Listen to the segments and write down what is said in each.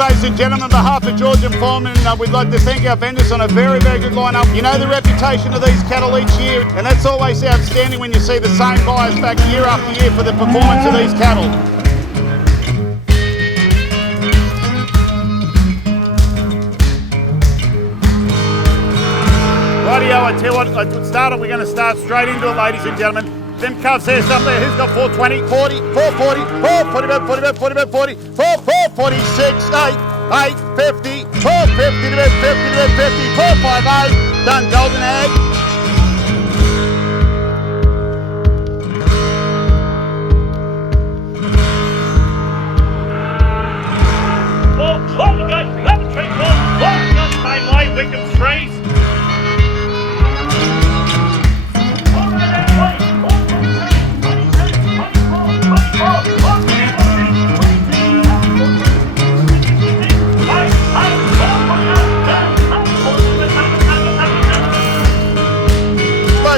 ladies and gentlemen, on behalf of George and Foreman, we'd like to thank our vendors on a very, very good lineup. You know the reputation of these cattle each year, and that's always outstanding when you see the same buyers back year after year for the performance of these cattle. Rightio, I tell you what, we're going to start straight into it, ladies and gentlemen. Them calves there somewhere. Who's got 420, 40, 440, 440, 40, 40, 446, 8, 50, 450 to about 50 to about 50, 458. Done, golden ag. Oh, we got 11 3 4. Oh, we got same way, Wickham Trees.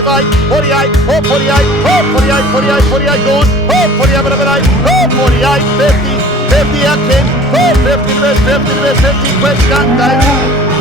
Like 48, 448, 448, 48, 48 gone, 448, 448, 50, 50 out 10, 450 to about 50 to about 50, quick done, David.